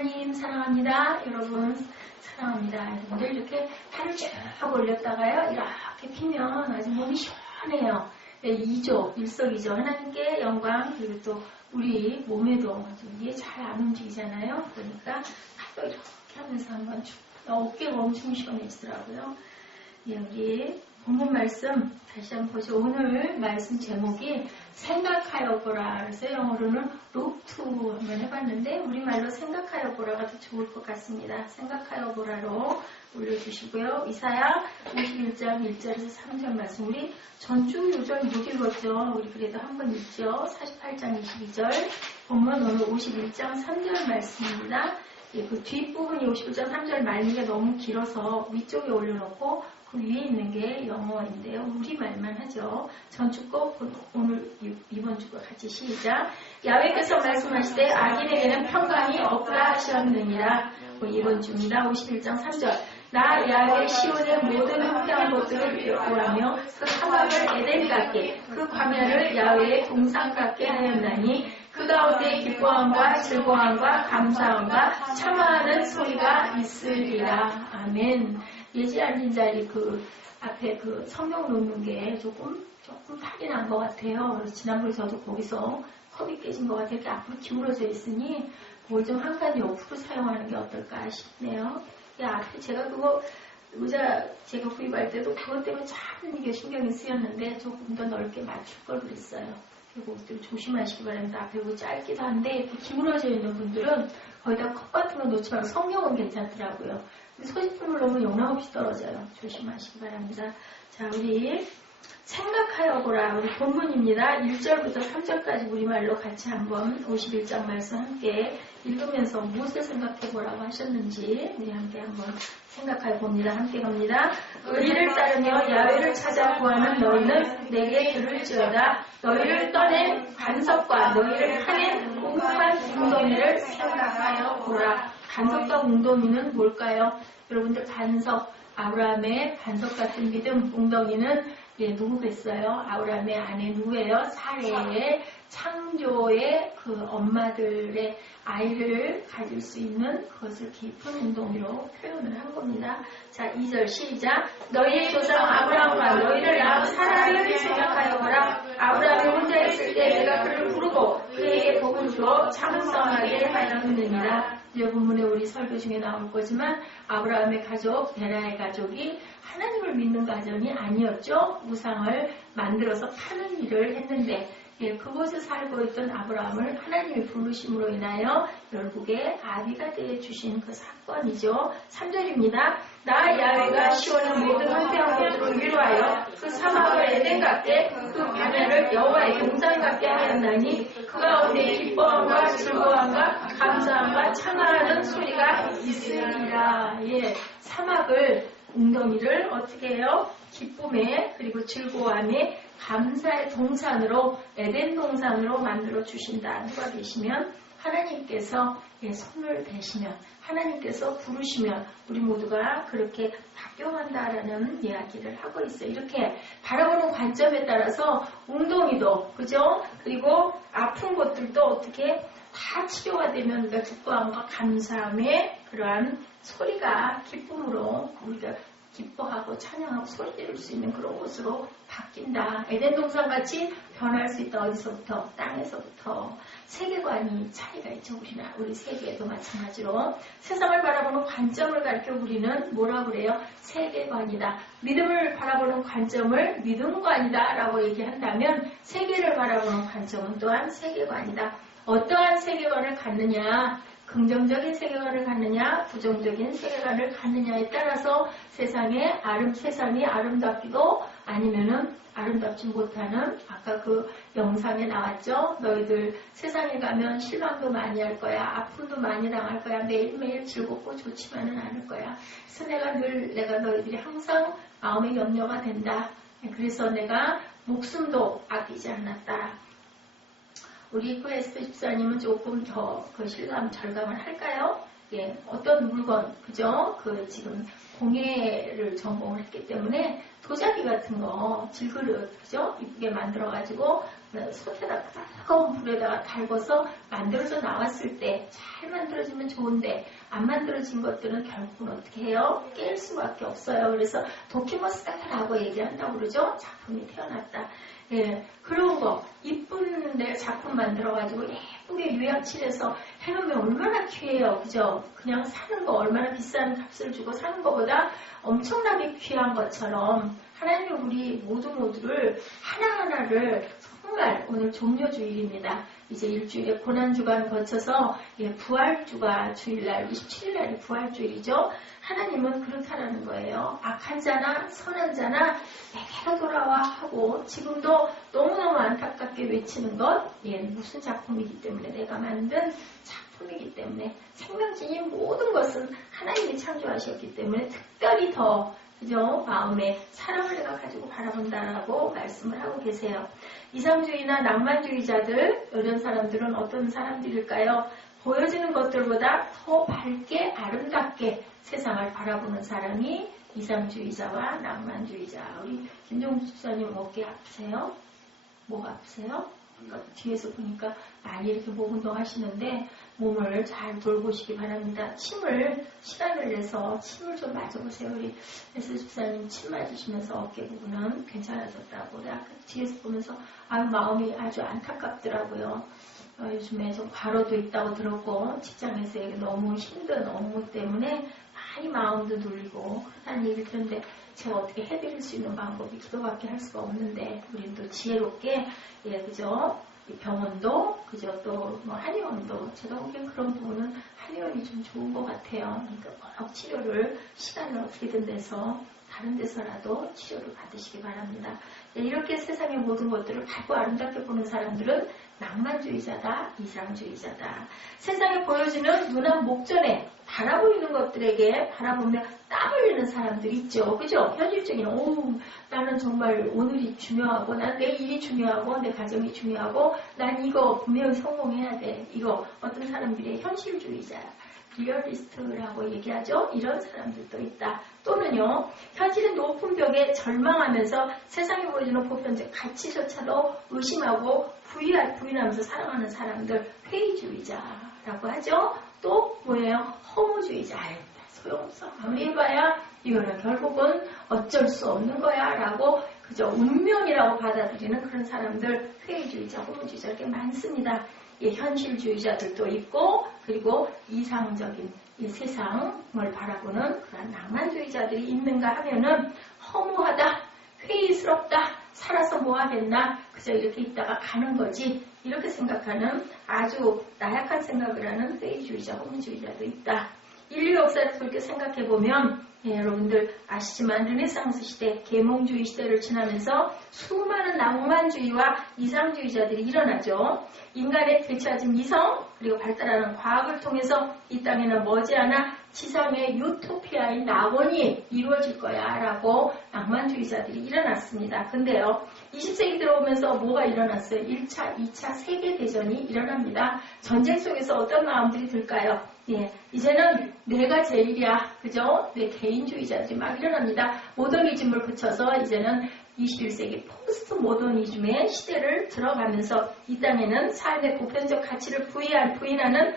하나님 사랑합니다. 여러분 사랑합니다. 여러분들 이렇게 팔을 쭉 올렸다가요. 이렇게 피면 아주 몸이 시원해요. 일석이조 하나님께 영광. 그리고 또 우리 몸에도 이게 잘 안 움직이잖아요. 그러니까 팔도 이렇게 하면서 한번 쭉 어깨가 엄청 시원해지더라고요. 여기 본문 말씀 다시 한번 보죠. 오늘 말씀 제목이 생각하여 보라. 그래서 영어로는 look to 한번 해봤는데 우리말로 생각하여 보라가 더 좋을 것 같습니다. 생각하여 보라로 올려주시고요. 이사야 51장 1절에서 3절 말씀. 우리 전주 요절 못 읽었죠. 우리 그래도 한번 읽죠. 48장 22절 본문 오늘 51장 3절 말씀입니다. 그 뒷부분이 51장 3절 말미가 너무 길어서 위쪽에 올려놓고 그 위에 있는 게 영어인데요. 우리말만 하죠. 전주 거 오늘 이번 주가 같이 시작. 야훼께서 말씀하시되 악인에게는 평강이 없다 하셨느니라. 이번 주입니다. 51장 3절. 나 야훼 시온의 모든 황폐한 것들을 구하며 그 사막을 에덴 같게 그 광야를 야훼의 동산 같게 하였나니 그 가운데 기뻐함과 즐거움과 감사함과 참아하는 소리가 있으리라. 아멘. 예지 앉은 자리 그 앞에 그 성경 놓는 게 조금 탈이 난 것 같아요. 그래서 지난번에 저도 거기서 컵이 깨진 것 같아요. 이렇게 앞으로 기울어져 있으니 뭘 좀 한 가지 옆으로 사용하는 게 어떨까 싶네요. 앞에 제가 그거 의자 제가 구입할 때도 그것 때문에 참 이게 신경이 쓰였는데 조금 더 넓게 맞출 걸 그랬어요. 그리고 좀 조심하시기 바랍니다. 앞에 뭐 짧기도 한데 기울어져 있는 분들은 거기다 컵 같은 거 놓지 말고 성경은 괜찮더라고요. 소지품을 놓으면 용납없이 떨어져요. 조심하시기 바랍니다. 자, 우리 생각하여 보라. 우리 본문입니다. 1절부터 3절까지 우리말로 같이 한번 51장 말씀 함께 읽으면서 무엇을 생각해 보라고 하셨는지 우리 함께 한번 생각해 봅니다. 함께 갑니다. 의리를 따르며 야훼를 찾아 구하는 너희는 내게 들을지어다. 너희를 떠낸 반석과 너희를 파낸 공급한 웅덩이를 생각하여 보라. 반석과 웅덩이는 뭘까요? 여러분들 반석, 아브라함의 반석 같은 믿음, 웅덩이는 누구겠어요? 아브라함의 아내 누구예요? 사레의 창조의 그 엄마들의 아이를 가질 수 있는 그것을 깊은 웅덩이로 표현을 한 겁니다. 자, 2절 시작. 너희의 조상 아브라함과 너희를 낳은 사라를 생각하여 보라. 아브라함이 혼자 있을 때 내가 그를 부르고 그에게 복을 주어 장성하게 하였느니라. 이제 본문에 우리 설교 중에 나올 거지만 아브라함의 가족, 베라의 가족이 하나님을 믿는 가정이 아니었죠. 우상을 만들어서 파는 일을 했는데 그곳에 살고 있던 아브라함을 하나님이 부르심으로 인하여 결국에 아비가 되어주신 그 사건이죠. 3절입니다. 나 야훼가 시온의 모든 황폐한 것들을 위로하여 그 사막을 에덴 같게 그 광야를 여호와의 동산 같게 하였나니 그 가운데 기뻐함과 즐거움과 감사함과 찬양하는 소리가 있으리라. 사막을 웅덩이를 어떻게 해요? 기쁨에 그리고 즐거움에 감사의 동산으로 에덴 동산으로 만들어 주신다. 누가 계시면 하나님께서 손을 대시면 하나님께서 부르시면 우리 모두가 그렇게 바뀌어간다라는 이야기를 하고 있어요. 이렇게 바라보는 관점에 따라서 웅덩이도 그죠? 그리고 아픈 것들도 어떻게 다 치료가 되면 우리가 기뻐함과 감사함의 그러한 소리가 기쁨으로 우리가 기뻐하고 찬양하고 소리 지를 수 있는 그런 곳으로 바뀐다. 에덴 동산같이 변할 수 있다. 어디서부터? 땅에서부터. 세계관이 차이가 있죠. 우리 세계에도 마찬가지로. 세상을 바라보는 관점을 가리켜 우리는 뭐라고 그래요? 세계관이다. 믿음을 바라보는 관점을 믿음관이다 라고 얘기한다면 세계를 바라보는 관점은 또한 세계관이다. 어떠한 세계관을 갖느냐? 긍정적인 세계관을 갖느냐, 부정적인 세계관을 갖느냐에 따라서 세상이 아름답기도 아니면은 아름답지 못하는 아까 그 영상에 나왔죠. 너희들 세상에 가면 실망도 많이 할 거야. 아픔도 많이 당할 거야. 매일매일 즐겁고 좋지만은 않을 거야. 그래서 내가 너희들이 항상 마음의 염려가 된다. 그래서 내가 목숨도 아끼지 않았다. 우리 에스더 집사님은 조금 더 그 절감을 할까요? 어떤 물건, 그죠? 지금 공예를 전공을 했기 때문에 도자기 같은 거, 질그릇, 그죠? 이쁘게 만들어가지고 손에다가 뜨거운 불에다가 달궈서 만들어서 나왔을 때 잘 만들어지면 좋은데 안 만들어진 것들은 결국은 어떻게 해요? 깰 수밖에 없어요. 그래서 도키모스다라고 얘기한다고 그러죠. 작품이 태어났다. 예, 그런 거 이쁜 내 작품 만들어가지고 예쁘게 유약칠해서 해놓으면 얼마나 귀해요. 그죠? 그냥 사는 거 얼마나 비싼 값을 주고 사는 것보다 엄청나게 귀한 것처럼 하나님은 우리 모두를 하나하나를 정말 오늘 종료주일입니다. 이제 일주일에 고난주간 거쳐서 부활주가 주일날 27일날이 부활주일이죠. 하나님은 그렇게 하라는 거예요. 악한 자나 선한 자나 내게로 돌아와 하고 지금도 너무너무 안타깝게 외치는 것 무슨 작품이기 때문에 내가 만든 작품이기 때문에 생명진인 모든 것은 하나님이 창조하셨기 때문에 특별히 더 그죠? 마음에 사랑을 내가 가지고 바라본다라고 말씀을 하고 계세요. 이상주의나 낭만주의자들 이런 사람들은 어떤 사람들일까요? 보여지는 것들보다 더 밝게 아름답게 세상을 바라보는 사람이 이상주의자와 낭만주의자. 우리 김종수 집사님 어깨 아프세요? 목 아프세요? 뒤에서 보니까 많이 이렇게 목 운동하시는데 몸을 잘 돌보시기 바랍니다. 시간을 내서 침을 좀 맞아보세요. 우리 에스 집사님 침 맞으시면서 어깨 부분은 괜찮아졌다고. 아까 뒤에서 보면서 마음이 아주 안타깝더라고요. 요즘에 좀 과로도 있다고 들었고 직장에서 너무 힘든 업무 때문에 많이 마음도 눌리고 그렇다는 얘기를 들었는데 제가 어떻게 해드릴 수 있는 방법이 기도밖에 할 수가 없는데 우리는 또 지혜롭게 그죠? 병원도 그죠? 또 뭐 한의원도 제가 보기엔 그런 부분은 한의원이 좀 좋은 것 같아요. 그러니까 꼭 치료를 시간을 어떻게든 내서 다른 데서라도 치료를 받으시기 바랍니다. 이렇게 세상의 모든 것들을 밝고 아름답게 보는 사람들은 낭만주의자다, 이상주의자다. 세상에 보여지는 눈앞 목전에 바라보이는 것들에게 바라보며 땀 흘리는 사람들 있죠. 그죠? 현실적인 나는 정말 오늘이 중요하고 난 내 일이 중요하고 내 가정이 중요하고 난 이거 분명히 성공해야 돼. 이거 어떤 사람들의 현실주의자. 리얼리스트라고 얘기하죠. 이런 사람들도 있다. 또는요. 현실의 높은 벽에 절망하면서 세상에 보여주는 보편적 가치조차도 의심하고 부인하면서 살아가는 사람들 회의주의자라고 하죠. 또 뭐예요? 허무주의자. 소용없어. 아무리 해봐야 이거는 결국은 어쩔 수 없는 거야 라고 그저 운명이라고 받아들이는 그런 사람들 회의주의자, 허무주의자 이렇게 많습니다. 현실주의자들도 있고 그리고 이상적인 이 세상을 바라보는 그런 낭만주의자들이 있는가 하면은 허무하다, 회의스럽다, 살아서 뭐 하겠나 그저 이렇게 있다가 가는 거지 이렇게 생각하는 아주 나약한 생각을 하는 회의주의자, 허무주의자도 있다. 인류 역사를 그렇게 생각해보면 여러분들 아시지만 르네상스 시대, 계몽주의 시대를 지나면서 수많은 낭만주의와 이상주의자들이 일어나죠. 인간의 되찾은 이성 그리고 발달하는 과학을 통해서 이 땅에는 머지않아 지상의 유토피아인 낙원이 이루어질 거야 라고 낭만주의자들이 일어났습니다. 근데요 20세기 들어오면서 뭐가 일어났어요? 1차, 2차 세계대전이 일어납니다. 전쟁 속에서 어떤 마음들이 들까요? 이제는 내가 제일이야. 그죠? 내 개인주의자들이 막 일어납니다. 모더니즘을 거쳐서 이제는 21세기 포스트 모더니즘의 시대를 들어가면서 이 땅에는 삶의 보편적 가치를 부인하는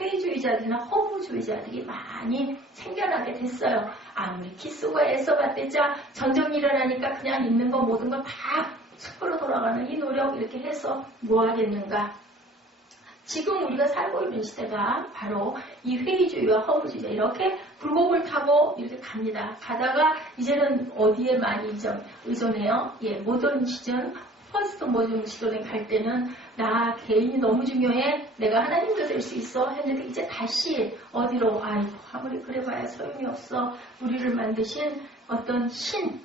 회의주의자들이나 허무주의자들이 많이 생겨나게 됐어요. 아무리 기수가 애써봤대자 전쟁이 일어나니까 그냥 있는 거 모든 거 다 숲으로 돌아가는 이 노력 이렇게 해서 뭐 하겠는가. 지금 우리가 살고 있는 시대가 바로 이 회의주의와 허무주의 이렇게 굴곡을 타고 이렇게 갑니다. 가다가 이제는 어디에 많이 의존해요? 모던 시즌, 퍼스트 모던 시즌에 갈 때는 나 개인이 너무 중요해. 내가 하나님도 될 수 있어. 했는데 이제 다시 어디로 아무리 그래봐야 소용이 없어. 우리를 만드신 어떤 신,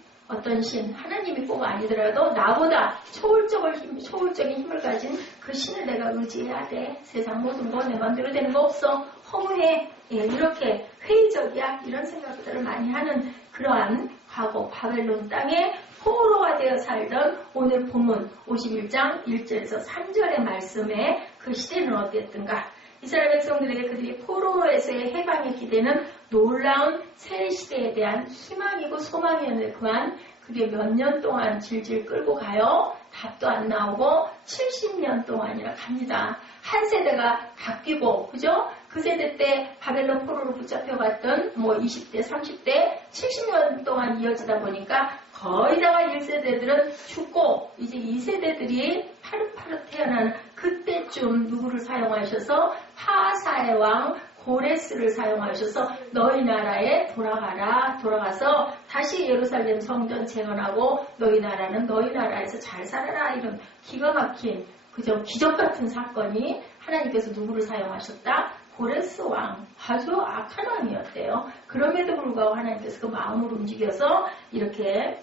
하나님이 꼭 아니더라도 나보다 초월적인 힘을 가진 그 신을 내가 의지해야 돼. 세상 모든 거 내 맘대로 되는 거 없어. 허무해. 이렇게 회의적이야. 이런 생각들을 많이 하는 그러한 과거 바벨론 땅에 포로가 되어 살던 오늘 본문 51장 1절에서 3절의 말씀에 그 시대는 어땠던가. 이스라엘 백성들에게 그들이 포로에서의 해방의 기대는 놀라운 새 시대에 대한 희망이고 소망이었는데 그만 그게 몇 년 동안 질질 끌고 가요. 밥도 안 나오고 70년 동안이나 갑니다. 한 세대가 바뀌고, 그죠? 그 세대 때 바벨론 포로로 붙잡혀갔던 뭐 20대, 30대, 70년 동안 이어지다 보니까 거의 다가 1세대들은 죽고 이제 2세대들이 파릇파릇 태어나는 그때쯤 누구를 사용하셔서 하사의 왕 고레스를 사용하셔서 너희 나라에 돌아가서 다시 예루살렘 성전 재건하고 너희 나라는 너희 나라에서 잘 살아라, 이런 기가 막힌 그저 기적 같은 사건이 하나님께서 누구를 사용하셨다? 고레스 왕, 아주 악한 왕이었대요. 그럼에도 불구하고 하나님께서 그 마음을 움직여서 이렇게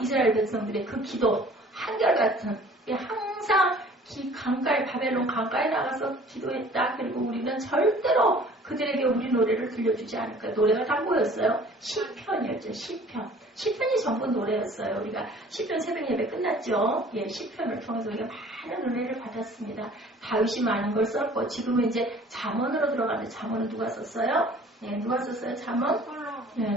이스라엘 백성들의 그 기도 한결같은, 항상 강가에, 바벨론 강가에 나가서 기도했다. 그리고 우리는 절대로 그들에게 우리 노래를 들려주지 않을 거예요. 노래가 다 뭐였어요? 시편이었죠. 시편이 전부 노래였어요. 우리가 시편 새벽 예배 끝났죠. 시편을 통해서 우리가 많은 은혜를 받았습니다. 다윗이 많은 걸 썼고, 지금은 이제 잠언으로 들어가는데, 잠언은 누가 썼어요? 누가 썼어요? 잠언?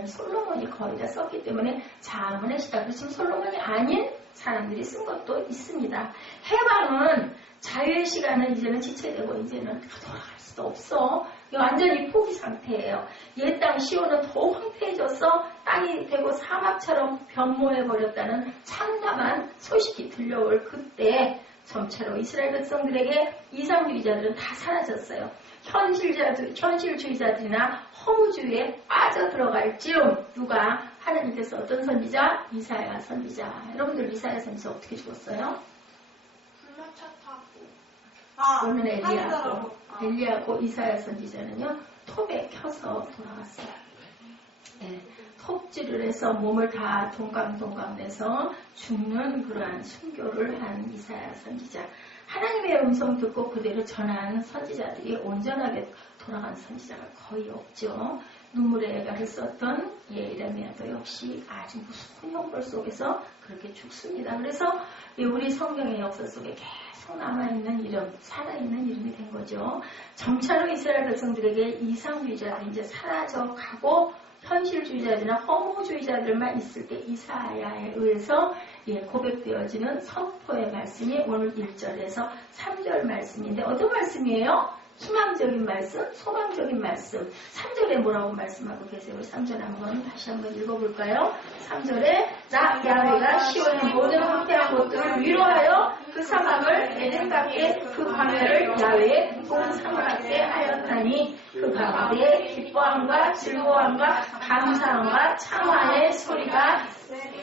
솔로몬이 거의 다 썼기 때문에 잠언의 시작. 지금 솔로몬이 아닌 사람들이 쓴 것도 있습니다. 해방은 자유의 시간은 이제는 지체되고 이제는 돌아갈 수도 없어. 완전히 포기 상태예요. 옛 땅 시온은 더 황폐해져서 땅이 되고 사막처럼 변모해버렸다는 참담한 소식이 들려올 그때 점차로 이스라엘 백성들에게 이상주의자들은 다 사라졌어요. 현실주의자들이나 허무주의에 빠져들어갈 즈음 누가 하나님께서 어떤 선지자? 이사야 선지자. 여러분들 이사야 선지자 어떻게 죽었어요? 불마차 타고. 오늘 엘리야고 이사야 선지자는요 톱에 켜서 돌아갔어요. 톱질을 해서 몸을 다 동강 내서 죽는 그러한 순교를 한 이사야 선지자. 하나님의 음성 듣고 그대로 전한 선지자들이 온전하게 돌아간 선지자가 거의 없죠. 눈물의 애가를 썼던 예레미야도 역시 아주 무서운 형벌 속에서 그렇게 죽습니다. 그래서 우리 성경의 역사 속에 계속 남아있는 이름, 살아있는 이름이 된 거죠. 점차로 이스라엘 백성들에게 이상주의자들이 이제 사라져가고 현실주의자들이나 허무주의자들만 있을 때 이사야에 의해서 고백되어지는 선포의 말씀이 오늘 1절에서 3절 말씀인데 어떤 말씀이에요? 희망적인 말씀, 소망적인 말씀. 3절에 뭐라고 말씀하고 계세요? 3절 한번 다시 한번 읽어볼까요? 3절에 나 야훼가 시온의 모든 황폐한 곳들을 위로하여 그 사막을 에덴 밖에 그 광야를 야훼의 동산 같게 하였다니 그 가운데 기뻐함과 즐거움과 감사함과 창화의 소리가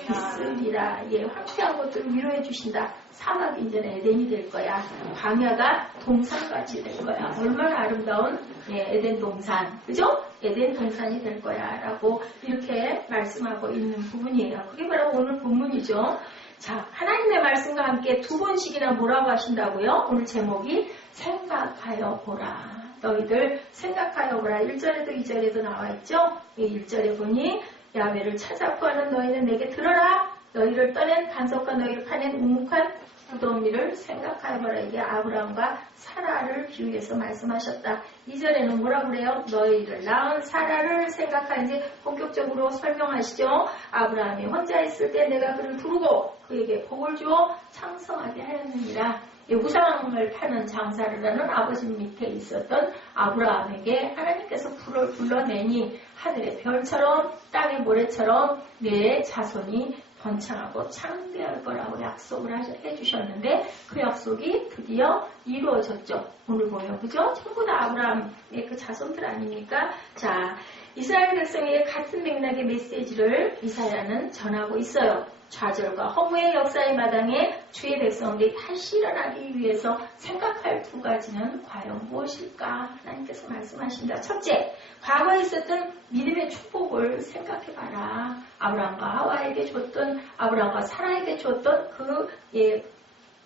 있습니다. 황폐한 곳들을 위로해 주신다. 사막이 이제는 에덴이 될 거야. 광야가 동산같이 될 거야. 얼마나 아름다운 에덴 동산, 그죠? 에덴 동산이 될 거야 라고 이렇게 말씀하고 있는 부분이에요. 그게 바로 오늘 본문이죠. 자, 하나님의 말씀과 함께 두 번씩이나 뭐라고 하신다고요? 오늘 제목이 생각하여 보라. 너희들 생각하여 보라. 1절에도 2절에도 나와 있죠? 1절에 보니 야훼를 찾아 구하는 너희는 내게 들어라. 너희를 떠낸 반석과 너희를 파낸 우묵한 무덤이를 생각하여보라. 이게 아브라함과 사라를 비유해서 말씀하셨다. 2절에는 뭐라고 그래요? 너희를 낳은 사라를 생각하여 이제 본격적으로 설명하시죠. 아브라함이 혼자 있을 때 내가 그를 부르고 그에게 복을 주어 창성하게 하였느니라. 우상을 파는 장사를 하는 아버지 밑에 있었던 아브라함에게 하나님께서 불러내니 하늘의 별처럼 땅의 모래처럼 내 자손이 번창하고 창대할 거라고 약속을 해주셨는데 그 약속이 드디어 이루어졌죠. 오늘 보면 그죠? 전부 다 아브라함의 그 자손들 아닙니까? 자, 이스라엘 백성에게 같은 맥락의 메시지를 이사야는 전하고 있어요. 좌절과 허무의 역사의 마당에 주의 백성들이 다시 일어나기 위해서 생각할 두 가지는 과연 무엇일까? 하나님께서 말씀하신다. 첫째, 과거에 있었던 믿음의 축복을 생각해봐라. 아브라함과 하와에게 줬던, 아브라함과 사라에게 줬던 그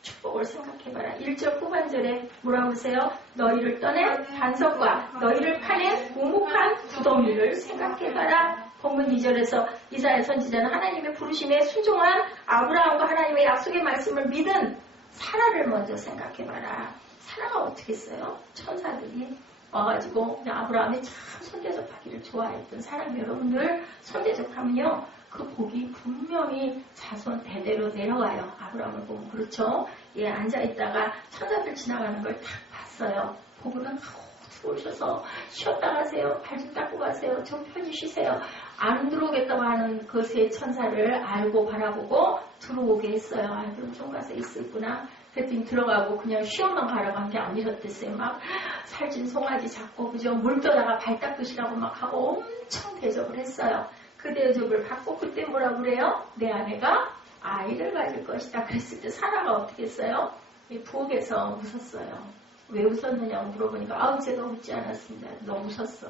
축복을 생각해봐라. 1절 후반절에 뭐라고 하세요? 너희를 떠낸 반석과 너희를 파낸 우묵한 구덩이를 생각해봐라. 본문 2절에서 이사야 선지자는 하나님의 부르심에 순종한 아브라함과 하나님의 약속의 말씀을 믿은 사라를 먼저 생각해봐라. 사라가 어떻게 했어요? 천사들이 와가지고 그냥 아브라함이 참 손대접하기를 좋아했던 사람 여러분들 손대접하면요 그 복이 분명히 자손 대대로 내려와요. 아브라함을 보면 그렇죠. 예, 앉아있다가 천사들 지나가는 걸 딱 봤어요. 보고는 들어오셔서 쉬었다 가세요. 발 좀 닦고 가세요. 좀 편히 쉬세요. 안 들어오겠다고 하는 그 세 천사를 알고 바라보고 들어오게 했어요. 아, 그럼 좀 가서 있을구나. 그랬더니 들어가고 그냥 쉬어만 가라고 한게 아니셨댔어요. 막 살찐 송아지 잡고 그죠. 물 떠다가 발 닦으시라고 막 하고 엄청 대접을 했어요. 그 대접을 받고 그때 뭐라고 그래요? 내 아내가 아이를 가질 것이다. 그랬을 때 사라가 어떻게 했어요? 부엌에서 웃었어요. 왜 웃었느냐고 물어보니까 아우 제가 웃지 않았습니다. 너 웃었어.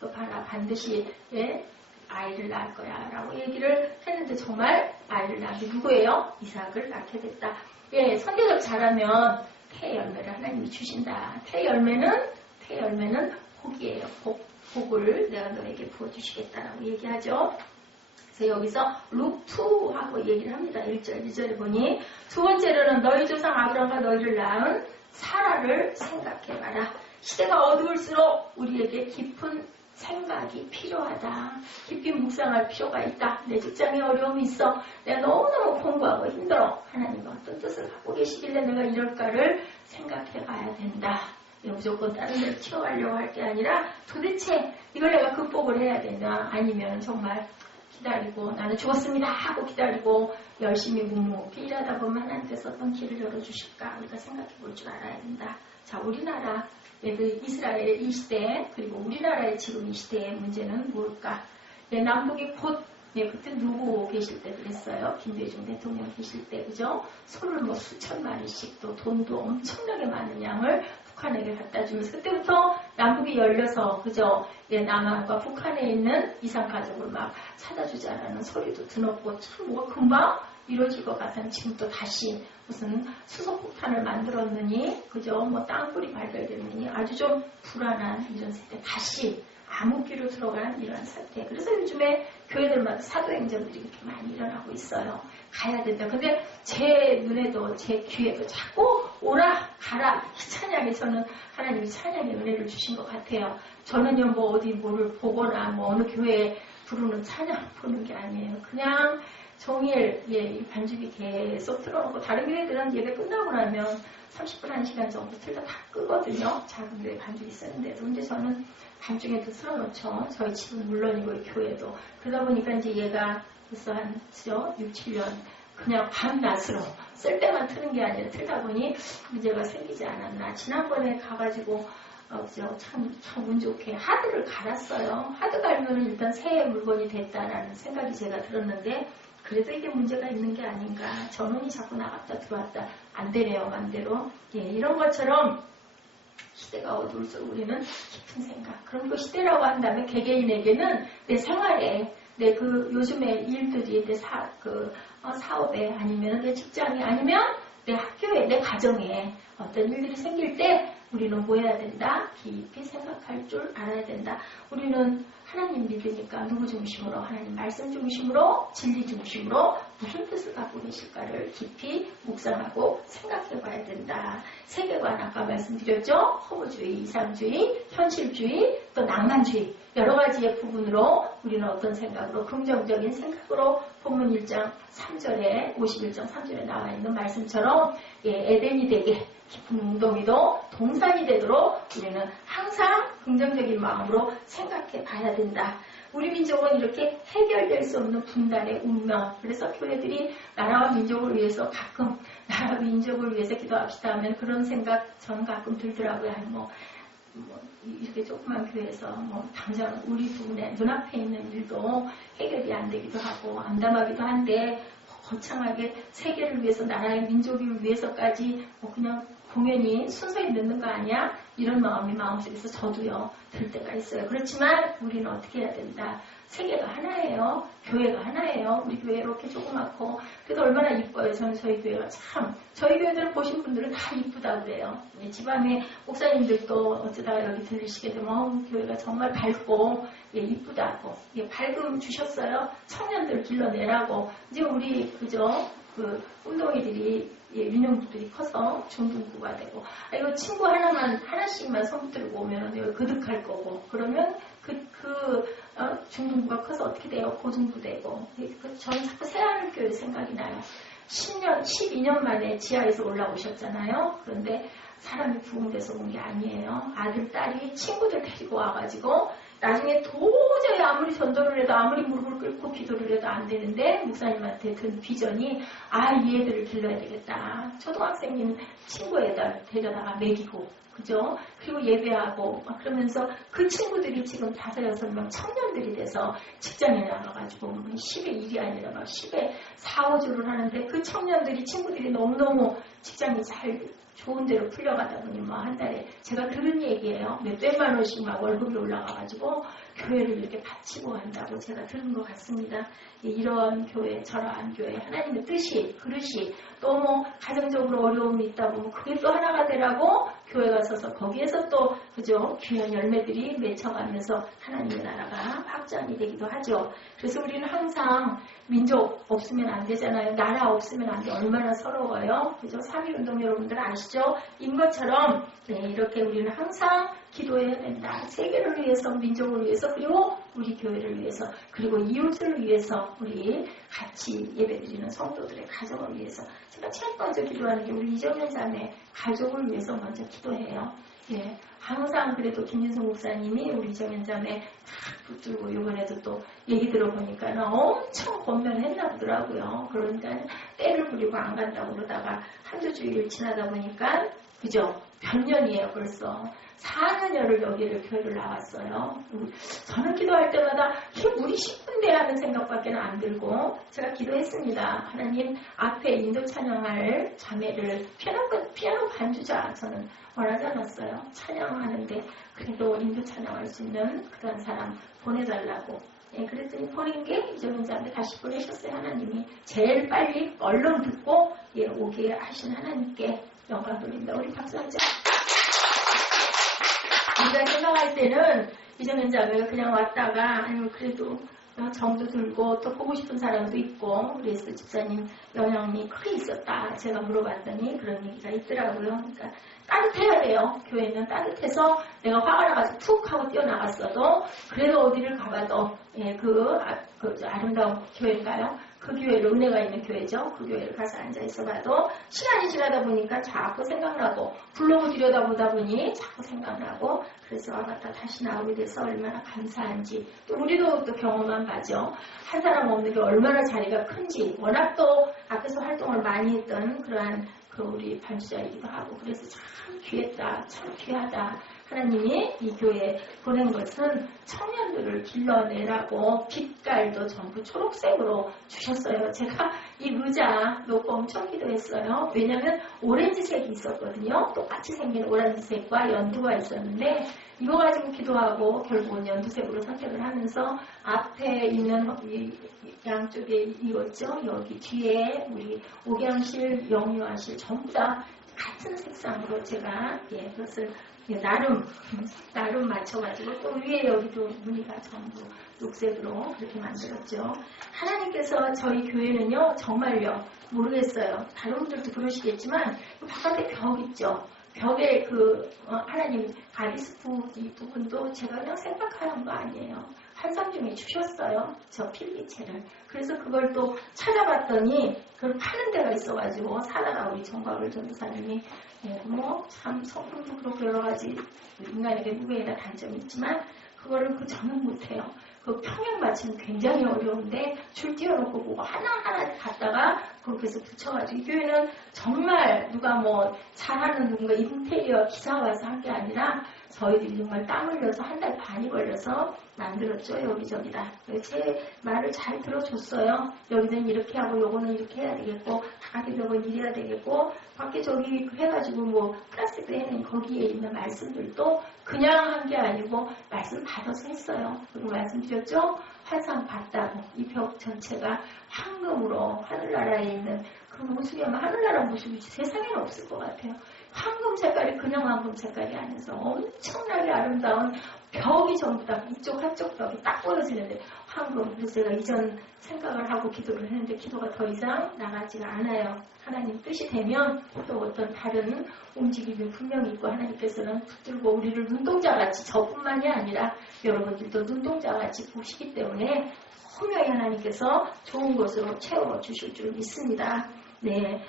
너 봐라 반드시 예? 아이를 낳을 거야 라고 얘기를 했는데 정말 아이를 낳게 누구예요? 이삭을 낳게 됐다. 예, 선대접 잘하면 태 열매를 하나님이 주신다. 태 열매는 복이에요. 복을 내가 너에게 부어주시겠다라고 얘기하죠. 그래서 여기서 룩투 하고 얘기를 합니다. 1절, 2절에 보니 두 번째로는 너희 조상 아브라함과 너희를 낳은 사라를 생각해봐라. 시대가 어두울수록 우리에게 깊은 생각이 필요하다. 깊이 묵상할 필요가 있다. 내 직장에 어려움이 있어. 내가 너무너무 공부하고 힘들어. 하나님은 어떤 뜻을 갖고 계시길래 내가 이럴까를 생각해봐야 된다. 무조건 다른 데를 튀어가려고 할 게 아니라 도대체 이걸 내가 극복을 해야 되나 아니면 정말 기다리고 나는 죽었습니다 하고 기다리고 열심히 묵묵히 일하다 보면 하나님께서 어떤 길을 열어주실까 우리가 생각해 볼 줄 알아야 된다. 자, 우리나라 이스라엘의 이 시대 그리고 우리나라의 지금 이 시대의 문제는 뭘까? 남북이 곧 그때 누구 계실 때 그랬어요. 김대중 대통령 계실 때 그죠? 소를 뭐 수천 마리씩 또 돈도 엄청나게 많은 양을 북한에게 갖다 주면서 그때부터 남북이 열려서 그죠? 남한과 북한에 있는 이산가족을 막 찾아주자라는 소리도 드높고 참 뭐가 금방 이루어질 것 같은 지금 또 다시 무슨 수소폭탄을 만들었느니 그죠? 뭐 땅굴이 발견됐느니 아주 좀 불안한 이런 세대 다시 암흑기로 들어간 이런 사태. 그래서 요즘에 교회들마다 사도행전들이 이렇게 많이 일어나고 있어요. 가야 된다. 근데 제 눈에도 제 귀에도 자꾸 오라 가라 이 찬양에 저는 하나님이 찬양의 은혜를 주신 것 같아요. 저는요 뭐 어디 뭐를 보거나 뭐 어느 교회에 부르는 찬양 부르는 게 아니에요. 그냥 종일 이 반주기 계속 틀어놓고 다른 교회들은 예배 끝나고 나면 30분 1시간 정도 틀다 다 끄거든요. 작은 교회 반주기 쓰는데도. 근데 저는 밤중에도 틀어놓죠. 저희 집은 물론이고 교회도. 그러다 보니까 이제 얘가 벌써 한 6, 7년 그냥 밤낮으로 쓸 때만 트는 게 아니라 틀다 보니 문제가 생기지 않았나. 지난번에 가가지고 참 운 좋게 하드를 갈았어요. 하드 갈면 일단 새 물건이 됐다라는 생각이 제가 들었는데 그래도 이게 문제가 있는 게 아닌가. 전원이 자꾸 나갔다 들어왔다 안 되네요. 맘대로. 이런 것처럼 시대가 어두울수록 우리는 깊은 생각. 그럼 그 시대라고 한다면 개개인에게는 내 생활에 내 그 요즘의 일들이 내 사업에 아니면 내 직장에 아니면 내 학교에 내 가정에 어떤 일들이 생길 때 우리는 뭐 해야 된다? 깊이 생각할 줄 알아야 된다. 우리는 하나님 믿으니까 누구 중심으로? 하나님 말씀 중심으로, 진리 중심으로 무슨 뜻을 갖고 계실까를 깊이 묵상하고 생각해 봐야 된다. 세계관 아까 말씀드렸죠? 허무주의, 이상주의, 현실주의, 또 낭만주의 여러 가지의 부분으로 우리는 어떤 생각으로 긍정적인 생각으로 본문 1장 3절에 51장 3절에 나와 있는 말씀처럼 에덴이 되게 깊은 웅덩이도 동산이 되도록 우리는 항상 긍정적인 마음으로 생각해 봐야 된다. 우리 민족은 이렇게 해결될 수 없는 분단의 운명. 그래서 교회들이 나라와 민족을 위해서 가끔 나라와 민족을 위해서 기도합시다 하면 그런 생각 저는 가끔 들더라고요. 이렇게 조그만 교회에서 당장 우리 부분에 눈앞에 있는 일도 해결이 안 되기도 하고 암담하기도 한데 거창하게 세계를 위해서 나라의 민족을 위해서까지 그냥 공연이 순서에 넣는 거 아니야? 이런 마음이 마음속에서 저도요 들 때가 있어요. 그렇지만 우리는 어떻게 해야 된다? 세계가 하나예요. 교회가 하나예요. 우리 교회 이렇게 조그맣고 그래도 얼마나 이뻐요. 저는 저희 교회가 참 저희 교회들을 보신 분들은 다 이쁘다고 그래요. 집안에 목사님들도 어쩌다가 여기 들리시게 되면 교회가 정말 밝고 이쁘다고 밝음 주셨어요. 청년들 길러내라고 이제 우리 그죠? 그 운동이들이 유년부들이 커서 중등부가 되고 이거 친구 하나씩만 손들고 오면 내가 그득할 거고 그러면 중등부가 커서 어떻게 돼요? 고등부 되고 저는 자꾸 새하늘교회 생각이 나요. 12년 만에 지하에서 올라오셨잖아요. 그런데 사람이 부흥돼서 온 게 아니에요. 아들, 딸이 친구들 데리고 와가지고 나중에 도저히 아무리 전도를 해도 아무리 무릎을 꿇고 기도를 해도 안 되는데 목사님한테 든 비전이 이 애들을 길러야 되겠다. 초등학생님 친구에다 데려다가 먹이고 그죠? 그리고 예배하고 그러면서 그 친구들이 지금 5, 6명 청년들이 돼서 직장에 나가가지고 10의 1이 아니라 막 10의 4, 5주를 하는데 그 청년들이 친구들이 너무너무 직장이 잘 좋은 데로 풀려가다 보니 한 달에 제가 들은 얘기예요. 몇백만 원씩 막 월급이 올라가가지고 교회를 이렇게 바치고 한다고 제가 들은 것 같습니다. 이런 교회, 저러한 교회, 하나님의 뜻이, 그릇이 또 가정적으로 어려움이 있다 보면 그게 또 하나가 되라고 교회가 서서 거기에서 또 그죠? 귀한 열매들이 맺혀가면서 하나님의 나라가 확장이 되기도 하죠. 그래서 우리는 항상 민족 없으면 안 되잖아요. 나라 없으면 안 돼. 얼마나 서러워요. 그죠? 3.1운동 여러분들 아시죠? 인 것처럼 이렇게 우리는 항상 기도해야 된다. 세계를 위해서, 민족을 위해서, 그리고 우리 교회를 위해서, 그리고 이웃을 위해서 우리 같이 예배드리는 성도들의 가정을 위해서 제가 제일 먼저 기도하는 게 우리 이정현 자매 가족을 위해서 먼저 기도해요. 항상 그래도 김윤성 목사님이 우리 이정현 자매 탁 붙들고 이번에도 또 얘기 들어보니까 엄청 권면했나 보더라고요. 그러니까 때를 부리고 안 간다고 그러다가 한두 주일 지나다 보니까 그죠? 몇 년이에요 벌써. 4년여를 여기를 교회를 나왔어요. 저는 기도할 때마다 이 물이 10분대 하는 생각밖에 안 들고 제가 기도했습니다. 하나님 앞에 인도 찬양할 자매를 피아노 반주자 저는 원하지 않았어요. 찬양하는데 그래도 인도 찬양할 수 있는 그런 사람 보내달라고. 그랬더니 보낸 게 이정현 자한테 다시 보내셨어요. 하나님이 제일 빨리 얼른 듣고 오게 하신 하나님께 영광 돌립니다. 우리 박수 한번. 우리가 생각할 때는 이정현 자매가 그냥 왔다가 그래도 정도 들고 또 보고 싶은 사람도 있고 그래서 집사님 영향이 크게 있었다. 제가 물어봤더니 그런 얘기가 있더라고요. 그러니까 따뜻해야 돼요. 교회는 따뜻해서 내가 화가 나가지고 툭 하고 뛰어나갔어도 그래도 어디를 가봐도 그 아름다운 교회인가요? 그 교회로 은혜가 있는 교회죠. 그 교회를 가서 앉아있어봐도 시간이 지나다 보니까 자꾸 생각나고 불러고 들여다보다 보니 자꾸 생각나고 그래서 맞다 다시 나오게 돼서 얼마나 감사한지 또 우리도 또 경험한 바죠. 한 사람 없는 게 얼마나 자리가 큰지 워낙 또 앞에서 활동을 많이 했던 그러한 우리 반주자이기도 하고 그래서 참 귀했다. 참 귀하다. 하나님이 이 교회에 보낸 것은 청년들을 길러내라고 빛깔도 전부 초록색으로 주셨어요. 제가 이 의자 놓고 엄청 기도했어요. 왜냐하면 오렌지색이 있었거든요. 똑같이 생긴 오렌지색과 연두가 있었는데 이거 가지고 기도하고 결국은 연두색으로 선택을 하면서 앞에 있는 양쪽에 이었죠. 여기 뒤에 우리 옥양실, 영유아실 전부 다 같은 색상으로 제가 그것을 나름 맞춰가지고 또 위에 여기도 무늬가 전부 녹색으로 그렇게 만들었죠. 하나님께서 저희 교회는요 정말요 모르겠어요. 다른 분들도 그러시겠지만 바깥에 벽 있죠. 벽에 하나님 가리스프 이 부분도 제가 그냥 생각하는 거 아니에요. 한상중에 주셨어요. 저 필기체를. 그래서 그걸 또 찾아봤더니 그걸 파는 데가 있어가지고 사다가 우리 정박을 전도사님이 참 성품도 그렇고 여러 가지 인간에게 무게에다 단점이 있지만 그거를 저는 못해요. 그 평행 맞추는 굉장히 어려운데 줄 띄워놓고 보고 하나하나 갖다가 그렇게 해서 붙여가지고 이 교회는 정말 누가 잘하는 누군가 인테리어 기사 와서 한 게 아니라 저희들이 정말 땀 흘려서 한 달 반이 걸려서 만들었죠. 여기저기다. 제 말을 잘 들어줬어요. 여기는 이렇게 하고 요거는 이렇게 해야 되겠고 바깥에 벽은 이래야 되겠고 밖에 저기 해가지고 플라스틱 해낸 거기에 있는 말씀들도 그냥 한 게 아니고 말씀 받아서 했어요. 그리고 말씀드렸죠. 환상 봤다고 이 벽 전체가 황금으로 하늘나라에 있는 그 모습이면 하늘나라 모습이 세상에는 없을 것 같아요. 황금 색깔이 그냥 황금 색깔이 아니어서 엄청나게 아름다운 벽이 전부 다 이쪽 한쪽 벽이 딱 보여지는데 황금. 그래서 제가 이전 생각을 하고 기도를 했는데 기도가 더 이상 나가지가 않아요. 하나님 뜻이 되면 또 어떤 다른 움직임이 분명히 있고 하나님께서는 붙들고 우리를 눈동자같이 저뿐만이 아니라 여러분들도 눈동자같이 보시기 때문에 분명히 하나님께서 좋은 것으로 채워주실 줄 믿습니다. 네.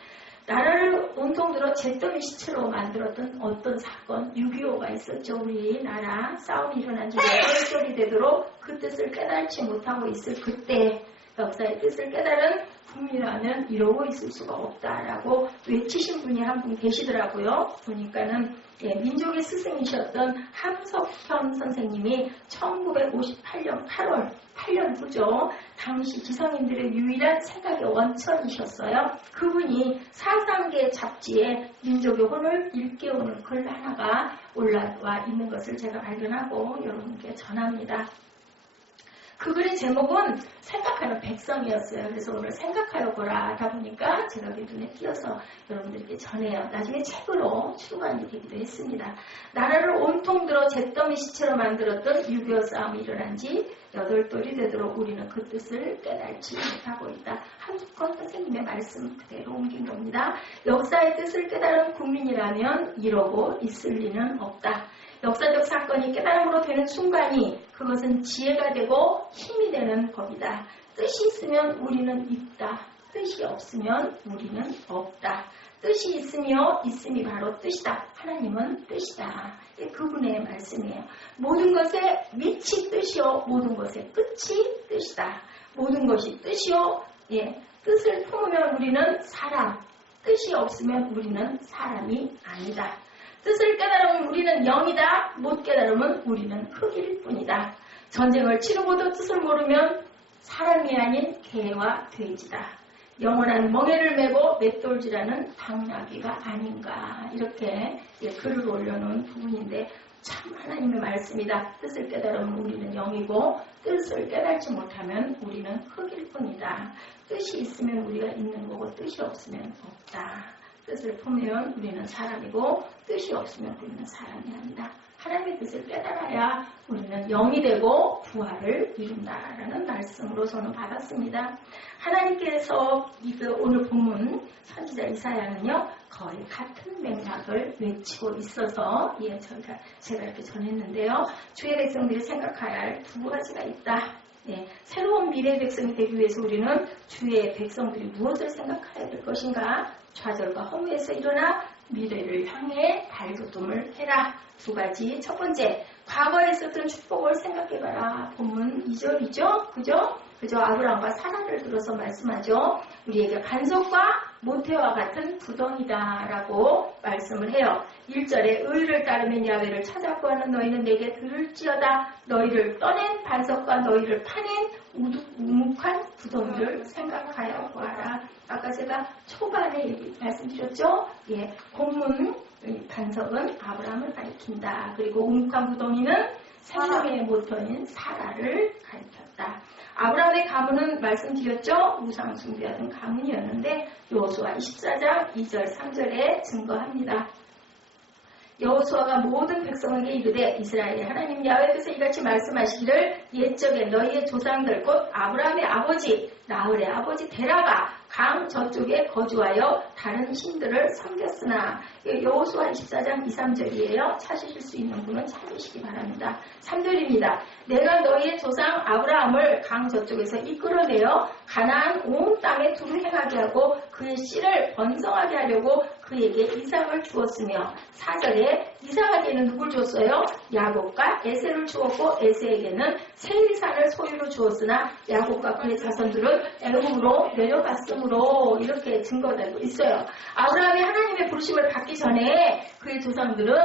나라를 온통 들어 잿더미 시체로 만들었던 어떤 사건 6.25가 있었죠. 우리나라 싸움이 일어난 지 8개월이 되도록 그 뜻을 깨달지 못하고 있을 그때 역사의 뜻을 깨달은 국민이라면 이러고 있을 수가 없다라고 외치신 분이 한 분 계시더라고요. 보니까는 민족의 스승이셨던 함석현 선생님이 1958년 8월 8년 후죠. 당시 지성인들의 유일한 생각의 원천이셨어요. 그분이 사상계 잡지에 민족의 혼을 일깨우는 글 하나가 올라와 있는 것을 제가 발견하고 여러분께 전합니다. 그 글의 제목은 생각하는 백성이었어요. 그래서 오늘 생각하여 보라 하다 보니까 제가 눈에 띄어서 여러분들께 전해요. 나중에 책으로 출간이 되기도 했습니다. 나라를 온통 들어 잿더미 시체로 만들었던 6.25 싸움이 일어난 지 8돌이 되도록 우리는 그 뜻을 깨달지 못하고 있다. 함석헌 선생님의 말씀 그대로 옮긴 겁니다. 역사의 뜻을 깨달은 국민이라면 이러고 있을 리는 없다. 역사적 사건이 깨달음으로 되는 순간이 그것은 지혜가 되고 힘이 되는 법이다. 뜻이 있으면 우리는 있다. 뜻이 없으면 우리는 없다. 뜻이 있으며 있음이 바로 뜻이다. 하나님은 뜻이다. 그분의 말씀이에요. 모든 것의 밑이 뜻이요 모든 것의 끝이 뜻이다. 모든 것이 뜻이요 뜻을 품으면 우리는 사람, 뜻이 없으면 우리는 사람이 아니다. 뜻을 깨달으면 우리는 영이다. 못 깨달으면 우리는 흙일 뿐이다. 전쟁을 치르고도 뜻을 모르면 사람이 아닌 개와 돼지다. 영원한 멍에를 메고 맷돌질하는 당나귀가 아닌가. 이렇게 글을 올려놓은 부분인데 참 하나님의 말씀이다. 뜻을 깨달으면 우리는 영이고 뜻을 깨달지 못하면 우리는 흙일 뿐이다. 뜻이 있으면 우리가 있는 거고 뜻이 없으면 없다. 뜻을 품으면 우리는 사람이고 뜻이 없으면 우리는 사람이 아니다. 하나님의 뜻을 깨달아야 우리는 영이 되고 부활을 이룬다라는 말씀으로 저는 받았습니다. 하나님께서 오늘 본문 선지자 이사야는요 거의 같은 맥락을 외치고 있어서 제가 이렇게 전했는데요. 주의 백성들이 생각해야 할 두 가지가 있다. 새로운 미래의 백성이 되기 위해서 우리는 주의 백성들이 무엇을 생각해야 될 것인가? 좌절과 허무에서 일어나 미래를 향해 발돋움을 해라. 두 가지. 첫 번째, 과거에 있었던 축복을 생각해봐라. 본문 2절이죠. 그죠? 아브라함과 사라를 들어서 말씀하죠. 우리에게 반석과 모태와 같은 부덩이다라고 말씀을 해요. 1절에 의를 따르면 야훼를 찾아 구하는 너희는 내게 들을지어다. 너희를 떠낸 반석과 너희를 파낸 우묵한 부덩이를 생각하여 보아라. 아까 제가 초반에 말씀드렸죠. 본문 반석은 아브라함을 가리킨다. 그리고 우묵한 부덩이는 생명의 모터인 사라를 가리켰다. 아브라함의 가문은 말씀드렸죠. 우상 숭배하던 가문이었는데 여호수아 24장 2절 3절에 증거합니다. 여호수아가 모든 백성에게 이르되 이스라엘의 하나님 야훼께서 이같이 말씀하시기를 옛적에 너희의 조상들 곧 아브라함의 아버지 나홀의 아버지 데라가 강 저쪽에 거주하여 다른 신들을 섬겼으나 여호수아 24장 2, 3절이에요. 찾으실 수 있는 분은 찾으시기 바랍니다. 3절입니다. 내가 너희의 조상 아브라함을 강 저쪽에서 이끌어내어 가나안 온 땅에 두루 행하게 하고 그의 씨를 번성하게 하려고 그에게 이삭을 주었으며 4절에 이삭에게는 누굴 줬어요? 야곱과 에세를 주었고 에세에게는 세일산을 소유로 주었으나 야곱과 그의 자손들은 애굽으로 내려갔으므로 이렇게 증거되고 있어요. 아브라함이 하나님의 부르심을 받기 전에 그의 조상들은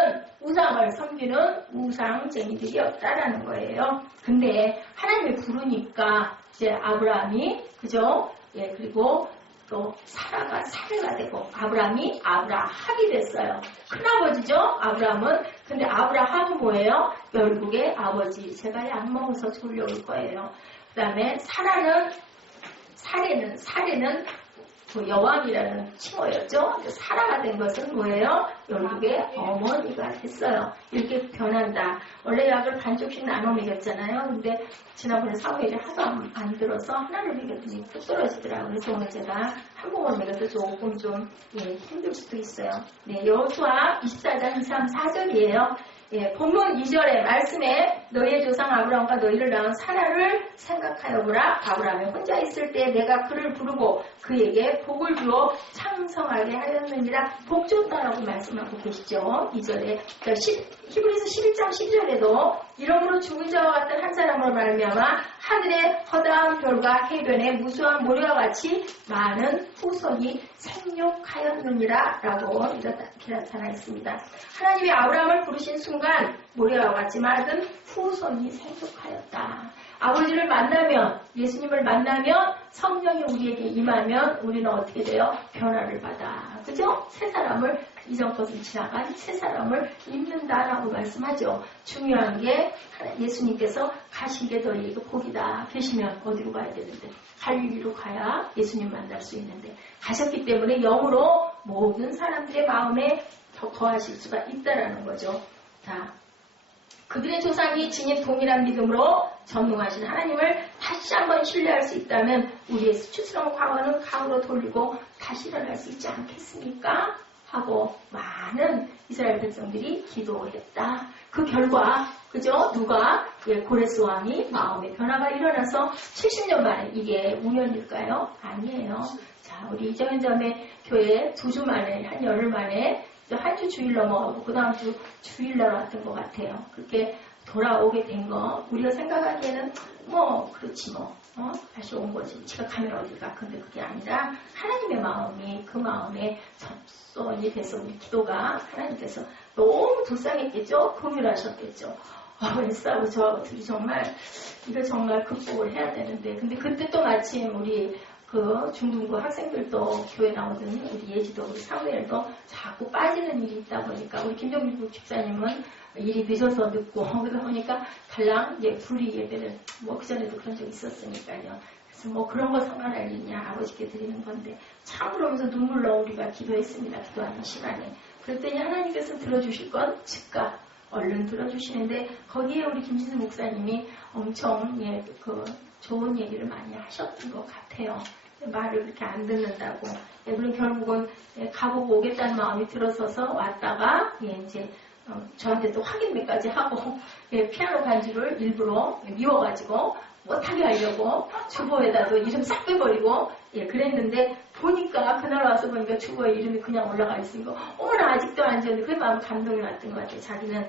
우상을 섬기는 우상쟁이들이었다라는 거예요. 근데 하나님이 부르니까 이제 아브라함이 그죠? 그리고 또 사라가 사례가 되고 아브라함이 아브라합이 됐어요. 큰아버지죠 아브라함은. 근데 아브라함은 뭐예요? 열국의 아버지. 제가 약 먹어서 졸려올 거예요. 그 다음에 사례는 그 여왕이라는 칭호였죠. 사라가 된 것은 뭐예요? 열국의 어머니가 됐어요. 이렇게 변한다. 원래 약을 반쪽씩 나눠 먹였잖아요. 근데 지난번에 사무엘이 하도 안 들어서 하나를 먹였더니 뚝 떨어지더라고요. 그래서 오늘 제가 한 봉을 먹여도 조금 좀 힘들 수도 있어요. 네, 여호수아 24장 2, 3, 4절이에요. 예, 본문 2절의 말씀에 너희의 조상 아브라함과 너희를 낳은 사라를 생각하여 보라. 아브라함이 혼자 있을 때 내가 그를 부르고 그에게 복을 주어 창성하게 하였느니라. 복 줬다라고 말씀하고 계시죠. 2절에 히브리서 11장 12절에도 이러므로 죽은 자와 같은 한 사람으로 말미암아 하늘의 허다한 별과 해변의 무수한 모래와 같이 많은 후손이 생육하였느니라 라고 이렇게 나타나 있습니다. 하나님이 아브라함을 부르신 순간 모래와 같이 많은 후손이 생육하였다. 아버지를 만나면, 예수님을 만나면, 성령이 우리에게 임하면 우리는 어떻게 돼요? 변화를 받아. 그죠? 새 사람을, 이전 것을 지나간 새 사람을 입는다라고 말씀하죠. 중요한 게 예수님께서 가시게 너희에게 복이다. 계시면 어디로 가야 되는데? 갈릴리로 가야 예수님 만날 수 있는데 가셨기 때문에 영으로 모든 사람들의 마음에 더 거하실 수가 있다라는 거죠. 자, 그들의 조상이 지닌 동일한 믿음으로 전능하신 하나님을 다시 한번 신뢰할 수 있다면 우리의 수치스러운 과거는 과거로 돌리고 다시 일어날 수 있지 않겠습니까? 하고 많은 이스라엘 백성들이 기도했다. 그 결과 그죠? 누가? 고레스 왕이 마음의 변화가 일어나서 70년 만에 이게 우연일까요? 아니에요. 자, 우리 이정현 자매 교회 2주 만에 한 열흘 만에 한 주 주일 넘어가고 그 다음 주 주일날 왔던 것 같아요. 그렇게 돌아오게 된 거 우리가 생각하기에는 뭐 그렇지 뭐 다시 온 거지 지각하면 어딜까. 근데 그게 아니라 하나님의 마음이 그 마음에 접선이 돼서 우리 기도가 하나님께서 너무 불쌍했겠죠. 긍휼하셨겠죠. 에스하고 저하고 둘이 정말 이거 정말 극복을 해야 되는데 근데 그때 또 마침 우리 그 중등부 학생들도 교회 나오던 우리 예지도 우리 사무엘도 자꾸 빠지는 일이 있다 보니까 우리 김정민 집사님은 일이 늦어서 늦고 그러다 보니까 달랑 불이 예배를 뭐 그전에도 그런 적 있었으니까요. 그래서 뭐 그런 거 상관할 일이냐 아버지께 드리는 건데 참 그러면서 눈물로 우리가 기도했습니다. 기도하는 시간에. 그랬더니 하나님께서 들어주실 건 즉각 얼른 들어주시는데 거기에 우리 김진수 목사님이 엄청 그 좋은 얘기를 많이 하셨던 것 같아요. 말을 그렇게 안 듣는다고. 물론 결국은 가보고 오겠다는 마음이 들어서서 왔다가 이제 저한테 또 확인까지 하고 피아노 반주를 일부러 미워가지고 못하게 하려고 주보에다도 이름 싹 빼버리고 그랬는데 보니까 그날 와서 보니까 주보에 이름이 그냥 올라가 있으니까 어머나 아직도 안 지었는데 그 마음 감동이 왔던 것 같아요. 자기는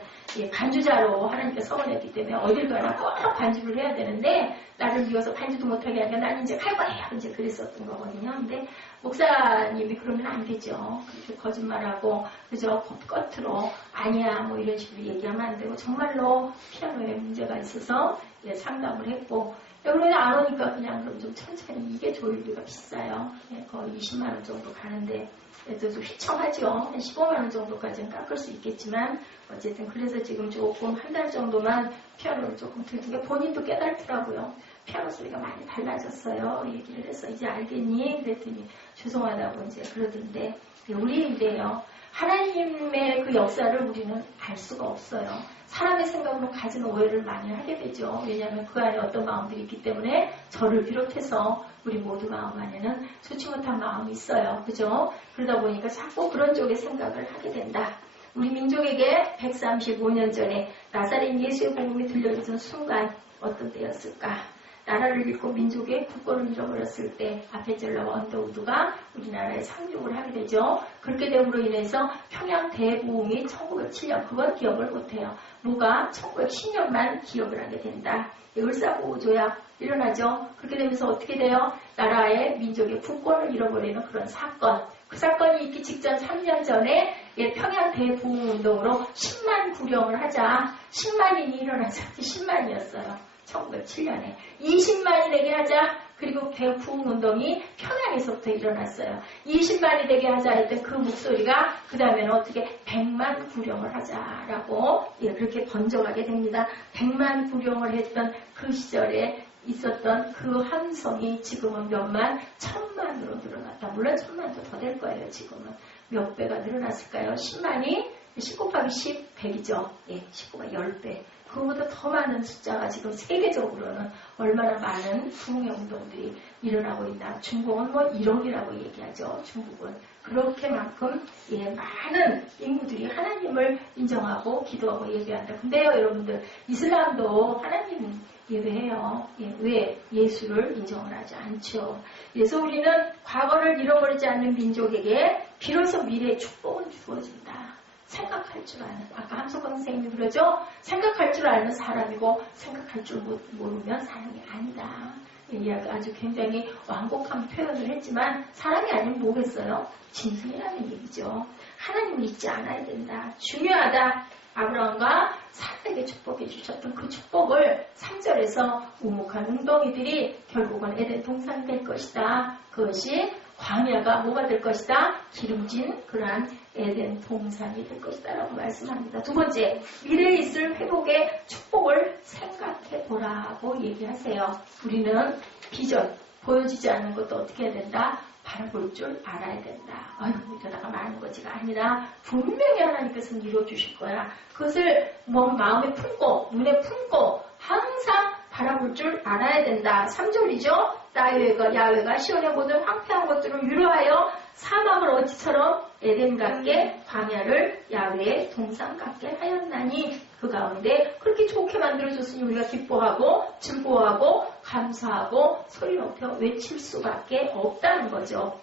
반주자로 하나님께 서원했기 때문에 어딜 가나 꼭 반주를 해야 되는데 나를 미워서 반주도 못하게 하니까 나는 이제 할 거야 이제 그랬었던 거거든요. 근데 목사님이 그러면 안 되죠. 그렇게 거짓말하고 그저 겉으로 아니야 뭐 이런 식으로 얘기하면 안 되고 정말로 피아노에 문제가 있어서 상담을 했고 여러분이 안 오니까 그냥 그럼 좀 천천히 이게 조율비가 비싸요. 거의 20만 원 정도 가는데 그래도 좀 휘청하죠. 한 15만 원 정도까지는 깎을 수 있겠지만 어쨌든 그래서 지금 조금 한 달 정도만 피아노를 조금 듣는 게 본인도 깨달더라고요. 피아노 소리가 많이 달라졌어요. 얘기를 해서 이제 알겠니? 그랬더니 죄송하다고 이제 그러던데 우리 이래요. 하나님의 그 역사를 우리는 알 수가 없어요. 사람의 생각으로 가진 오해를 많이 하게 되죠. 왜냐하면 그 안에 어떤 마음들이 있기 때문에 저를 비롯해서 우리 모두 마음 안에는 좋지 못한 마음이 있어요. 그죠? 그러다 보니까 자꾸 그런 쪽의 생각을 하게 된다. 우리 민족에게 135년 전에 나사렛 예수의 복음이 들려주던 순간 어떤 때였을까? 나라를 잃고 민족의 국권을 잃어버렸을 때 아페젤라와 언더우드가 우리나라에 상륙을 하게 되죠. 그렇게 됨으로 인해서 평양 대부흥이 1907년 그건 기억을 못해요. 뭐가 1910년만 기억을 하게 된다. 을사보호조약 일어나죠. 그렇게 되면서 어떻게 돼요? 나라의 민족의 국권을 잃어버리는 그런 사건. 그 사건이 있기 직전 3년 전에 평양 대부흥운동으로 10만 구령을 하자 10만인이 일어나자 10만이었어요. 1907년에 20만이 되게 하자. 그리고 대부흥운동이 평양에서부터 일어났어요. 20만이 되게 하자 했던 그 목소리가 그 다음에는 어떻게 100만 구령을 하자라고 그렇게 번져가게 됩니다. 100만 구령을 했던 그 시절에 있었던 그 함성이 지금은 몇만, 천만으로 늘어났다. 물론 천만도 더 될 거예요. 지금은 몇 배가 늘어났을까요? 10만이 10 곱하기 10, 100이죠. 예, 10곱하기 10배. 그거보다 더 많은 숫자가 지금 세계적으로는 얼마나 많은 부흥의 운동들이 일어나고 있나. 중국은 뭐 1억이라고 얘기하죠. 중국은. 그렇게만큼 예, 많은 인구들이 하나님을 인정하고 기도하고 예배한다. 근데요 여러분들 이슬람도 하나님 예배해요. 예, 왜? 예수를 인정을 하지 않죠. 그래서 우리는 과거를 잃어버리지 않는 민족에게 비로소 미래의 축복은 주어진다. 생각할 줄 아는, 아까 함석권 선생님이 그러죠? 생각할 줄 아는 사람이고 생각할 줄 모르면 사람이 아니다. 이 아주 굉장히 완곡한 표현을 했지만 사람이 아니면 뭐겠어요? 짐승이라는 얘기죠. 하나님을 잊지 않아야 된다. 중요하다. 아브라함과 사라에게 축복해 주셨던 그 축복을 3절에서 우묵한 웅덩이들이 결국은 에덴 동산이 될 것이다. 그것이 광야가 뭐가 될 것이다? 기름진 그러한 에덴 동산이 될 것이다 라고 말씀합니다. 두 번째, 미래에 있을 회복의 축복을 생각해 보라고 얘기하세요. 우리는 비전, 보여지지 않는 것도 어떻게 해야 된다? 바라볼 줄 알아야 된다. 아이고 이러다가 많은 거지가 아니라 분명히 하나님께서는 이루어주실 거야. 그것을 마음에 품고 눈에 품고 항상 바라볼 줄 알아야 된다. 3절이죠. 야훼가 시온의 모든 황폐한 것들을 위로하여 사막을 어찌처럼 에덴 같게 광야를 야훼의 동산 같게 하였나니 그 가운데 그렇게 좋게 만들어줬으니 우리가 기뻐하고 즐거워하고 감사하고 소리 높여 외칠 수밖에 없다는 거죠.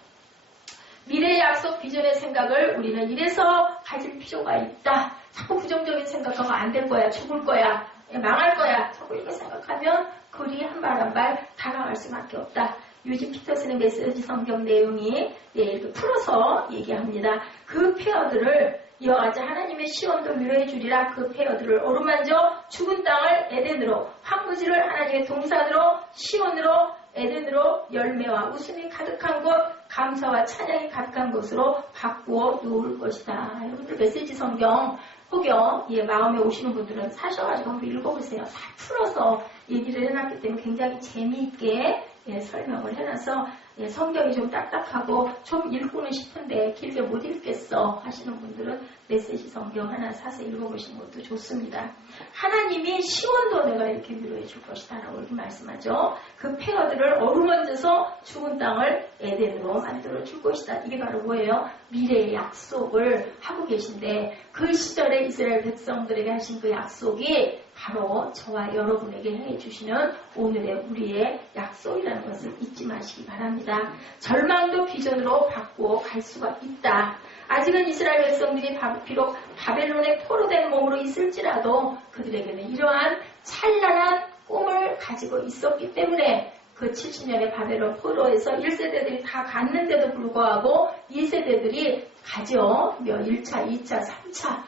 미래의 약속 비전의 생각을 우리는 이래서 가질 필요가 있다. 자꾸 부정적인 생각하면 안 될 거야. 죽을 거야. 망할 거야. 자꾸 이렇게 생각하면 글이 한 발 한 발 다가갈 수밖에 없다. 유진 피터슨의 메시지 성경 내용이 이렇게 풀어서 얘기합니다. 그 폐허들을 이어가자 하나님의 시온도 위로해 주리라. 그 폐허들을 어루만져 죽은 땅을 에덴으로, 황무지를 하나님의 동산으로, 시온으로, 에덴으로 열매와 웃음이 가득한 곳, 감사와 찬양이 가득한 곳으로 바꾸어 놓을 것이다. 여러분들 메시지 성경 혹여 마음에 오시는 분들은 사셔가지고 한번 읽어보세요. 다 풀어서 얘기를 해놨기 때문에 굉장히 재미있게 설명을 해놔서 성경이 좀 딱딱하고 좀 읽고는 싶은데 길게 못 읽겠어 하시는 분들은 메시지 성경 하나 사서 읽어보시는 것도 좋습니다. 하나님이 시온도 내가 이렇게 위로해 줄 것이다 라고 이렇게 말씀하죠. 그 폐허들을 어루만져서 죽은 땅을 에덴으로 만들어 줄 것이다. 이게 바로 뭐예요? 미래의 약속을 하고 계신데 그 시절에 이스라엘 백성들에게 하신 그 약속이 바로 저와 여러분에게 해주시는 오늘의 우리의 약속이라는 것을 잊지 마시기 바랍니다. 절망도 비전으로 바꾸어 갈 수가 있다. 아직은 이스라엘 백성들이 비록 바벨론의 포로된 몸으로 있을지라도 그들에게는 이러한 찬란한 꿈을 가지고 있었기 때문에 그 70년의 바벨론 포로에서 1세대들이 다 갔는데도 불구하고 2세대들이 가죠. 1차, 2차, 3차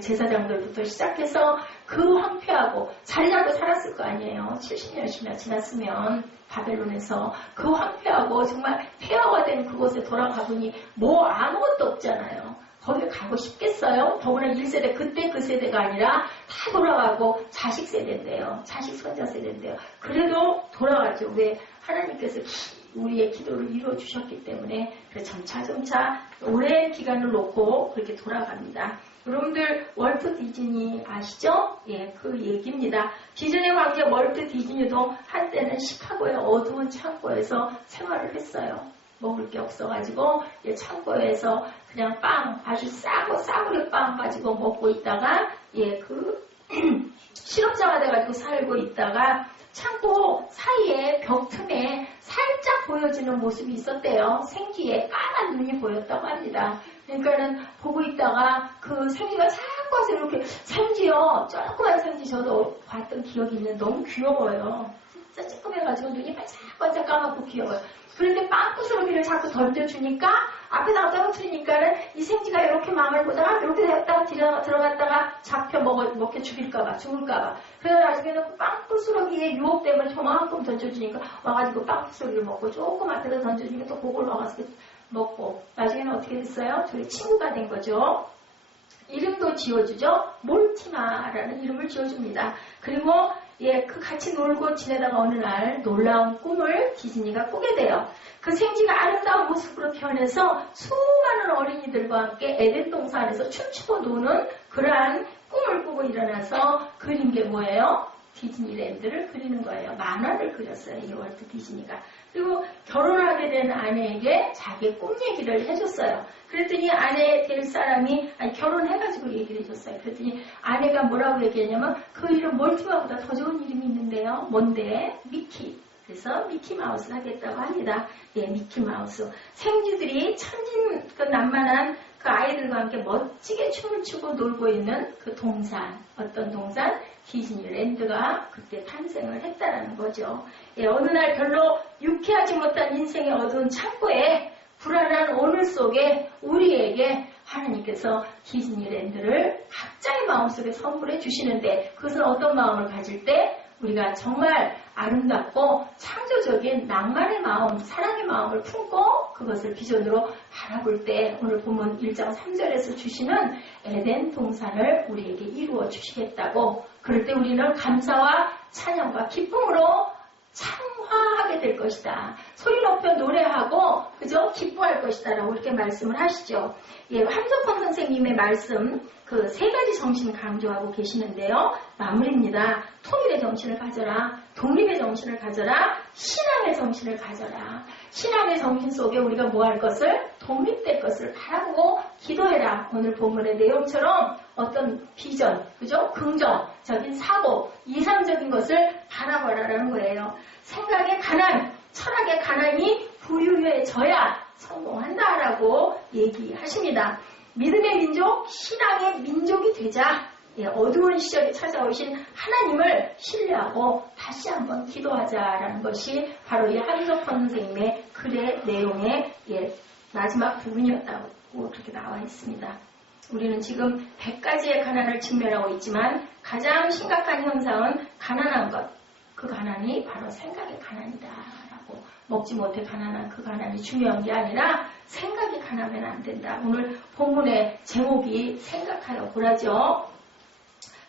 제사장들부터 시작해서 그 황폐하고 잘나고 살았을 거 아니에요. 70년씩이나 지났으면 바벨론에서 그 황폐하고 정말 폐허가 된 그곳에 돌아가 보니 뭐 아무것도 없잖아요. 거기 가고 싶겠어요? 더구나 1세대 그때 그 세대가 아니라 다 돌아가고 자식 세대인데요. 자식 손자 세대인데요. 그래도 돌아가죠. 왜? 하나님께서 우리의 기도를 이루어주셨기 때문에 점차 오랜 기간을 놓고 그렇게 돌아갑니다. 여러분들 월트 디즈니 아시죠? 그 얘기입니다. 디즈니 왕제 월트 디즈니도 한때는 시카고의 어두운 창고에서 생활을 했어요. 먹을 게 없어가지고 창고에서 그냥 빵 아주 싸구려 빵 가지고 먹고 있다가 그 실업자가 돼가지고 살고 있다가 창고 사이에 벽 틈에 살짝 보여지는 모습이 있었대요. 생쥐에 까만 눈이 보였다고 합니다. 그러니까는 보고 있다가 그 생쥐가 자꾸 와서 이렇게 생쥐요. 조그만 생쥐 저도 봤던 기억이 있는데 너무 귀여워요. 진짜 쬐끔해가지고 눈이 반짝반짝 까맣고 귀여워요. 그런데 빵구스러기를 자꾸 던져주니까 앞에다가 떨어뜨리니까는 이 생쥐가 이렇게 마음을 보다가 이렇게 됐다가 들어갔다가 잡혀 먹게 죽을까봐. 그래서 나중에는 빵구스러기에 유혹되면 저만큼 던져주니까 와가지고 빵구스러기를 먹고 조금 앞에다 던져주니까 또 그걸 와가지고 먹고 나중에는 어떻게 됐어요? 저희 친구가 된 거죠. 이름도 지어주죠. 몰티마라는 이름을 지어줍니다. 그리고 그 같이 놀고 지내다가 어느 날 놀라운 꿈을 디즈니가 꾸게 돼요. 그 생쥐가 아름다운 모습으로 변해서 수많은 어린이들과 함께 에덴 동산 안에서 춤추고 노는 그러한 꿈을 꾸고 일어나서 그린 게 뭐예요? 디즈니랜드를 그리는 거예요. 만화를 그렸어요. 이 월트 디즈니가. 그리고 결혼하게 된 아내에게 자기의 꿈 얘기를 해줬어요. 그랬더니 아내 될 사람이 결혼해가지고 얘기를 해줬어요. 그랬더니 아내가 뭐라고 얘기했냐면 그 이름 몰티마보다 더 좋은 이름이 있는데요. 뭔데? 미키. 그래서 미키마우스 하겠다고 합니다. 미키마우스. 생쥐들이 천진 그 남만한 그 아이들과 함께 멋지게 춤을 추고 놀고 있는 그 동산. 어떤 동산? 디즈니랜드가 그때 탄생을 했다라는 거죠. 어느 날 별로 유쾌하지 못한 인생의 어두운 창고에 불안한 오늘 속에 우리에게 하나님께서 디즈니랜드를 각자의 마음속에 선물해 주시는데 그것은 어떤 마음을 가질 때 우리가 정말 아름답고 창조적인 낭만의 마음, 사랑의 마음을 품고 그것을 비전으로 바라볼 때 오늘 본문 1장 3절에서 주시는 에덴 동산을 우리에게 이루어 주시겠다고 그럴 때 우리는 감사와 찬양과 기쁨으로 창화하게 될 것이다. 소리 높여 노래하고 그저 기뻐할 것이다 라고 이렇게 말씀을 하시죠. 함석헌 선생님의 말씀 그 세 가지 정신 강조하고 계시는데요. 마무리입니다. 통일의 정신을 가져라. 독립의 정신을 가져라. 신앙의 정신을 가져라. 신앙의 정신 속에 우리가 뭐 할 것을? 독립될 것을 바라보고 기도해라. 오늘 본문의 내용처럼 어떤 비전, 그죠? 긍정적인 사고, 이상적인 것을 바라보라라는 거예요. 생각의 가난, 철학의 가난이 부유해져야 성공한다라고 얘기하십니다. 믿음의 민족, 신앙의 민족이 되자 어두운 시절에 찾아오신 하나님을 신뢰하고 다시 한번 기도하자라는 것이 바로 이 함석헌 선생님의 글의 내용의 마지막 부분이었다고 그렇게 나와 있습니다. 우리는 지금 100가지의 가난을 직면하고 있지만 가장 심각한 현상은 가난한 것. 그 가난이 바로 생각의 가난이다라고. 먹지 못해 가난한 그 가난이 중요한 게 아니라 생각이 가난하면 안 된다. 오늘 본문의 제목이 생각하여 보라죠.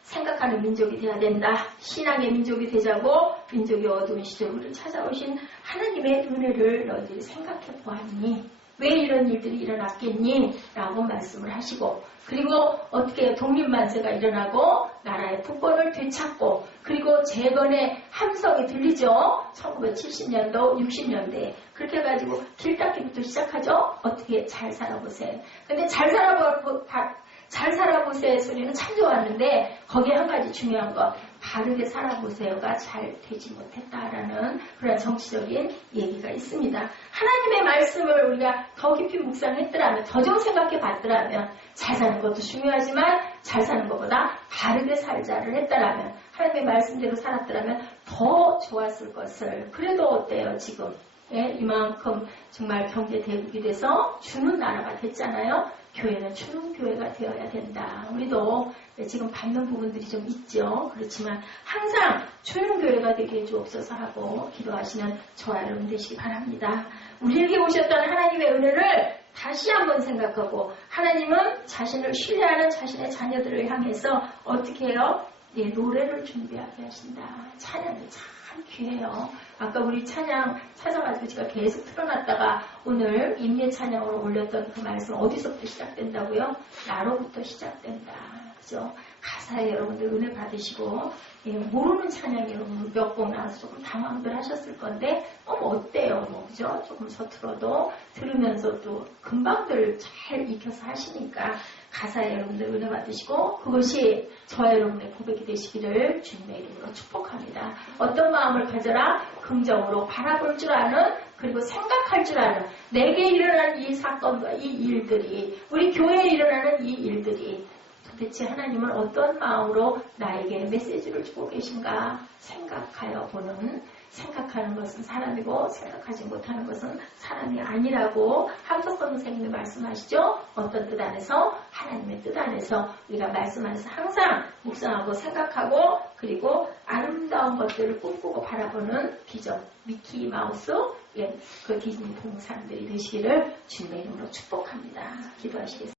생각하는 민족이 되어야 된다. 신앙의 민족이 되자고 민족이 어두운 시절을 찾아오신 하나님의 은혜를 너희들이 생각해 보았니? 왜 이런 일들이 일어났겠니? 라고 말씀을 하시고 그리고 어떻게 독립만세가 일어나고 나라의 특권을 되찾고 그리고 재건의 함성이 들리죠. 1970년도, 60년대에 그렇게 해가지고 길닦기부터 시작하죠. 어떻게 잘 살아보세요. 근데 잘 살아보세요 소리는 참 좋았는데 거기에 한 가지 중요한 것 바르게 살아보세요가 잘 되지 못했다라는 그런 정치적인 얘기가 있습니다. 하나님의 말씀을 우리가 더 깊이 묵상했더라면 더 좀 생각해 봤더라면 잘 사는 것도 중요하지만 잘 사는 것보다 바르게 살자를 했더라면 하나님의 말씀대로 살았더라면 더 좋았을 것을. 그래도 어때요 지금? 이만큼 정말 경제 대국이 돼서 주는 나라가 됐잖아요. 교회는 주는 교회가 되어야 된다. 우리도 지금 받는 부분들이 좀 있죠. 그렇지만 항상 주는 교회가 되게 해주옵소서 하고 기도하시는 저와 여러분 되시기 바랍니다. 우리에게 오셨던 하나님의 은혜를 다시 한번 생각하고 하나님은 자신을 신뢰하는 자신의 자녀들을 향해서 어떻게 해요? 노래를 준비하게 하신다. 찬양이 참 귀해요. 아까 우리 찬양 찾아가지고 제가 계속 틀어놨다가 오늘 임예 찬양으로 올렸던 그 말씀 어디서부터 시작된다고요? 나로부터 시작된다. 그죠? 가사에 여러분들 은혜 받으시고 모르는 찬양이 여러분 몇 곡 나와서 조금 당황들 하셨을 건데 어때요? 그죠? 조금 서툴어도 들으면서도 금방들 잘 익혀서 하시니까 가사에 여러분들 은혜 받으시고 그것이 저와 여러분의 고백이 되시기를 주님의 이름으로 축복합니다. 어떤 마음을 가져라? 긍정으로 바라볼 줄 아는 그리고 생각할 줄 아는 내게 일어난 이 사건과 이 일들이 우리 교회에 일어나는 이 일들이 도대체 하나님은 어떤 마음으로 나에게 메시지를 주고 계신가 생각하여 보는 생각하는 것은 사람이고 생각하지 못하는 것은 사람이 아니라고 함석헌 선생님이 말씀하시죠. 어떤 뜻 안에서 하나님의 뜻 안에서 우리가 말씀 안에서 항상 묵상하고 생각하고 그리고 아름다운 것들을 꿈꾸고 바라보는 비전 미키 마우스 그 디즈니 동산들이 되시기를 주님의 이름으로 축복합니다. 기도하시겠습니다.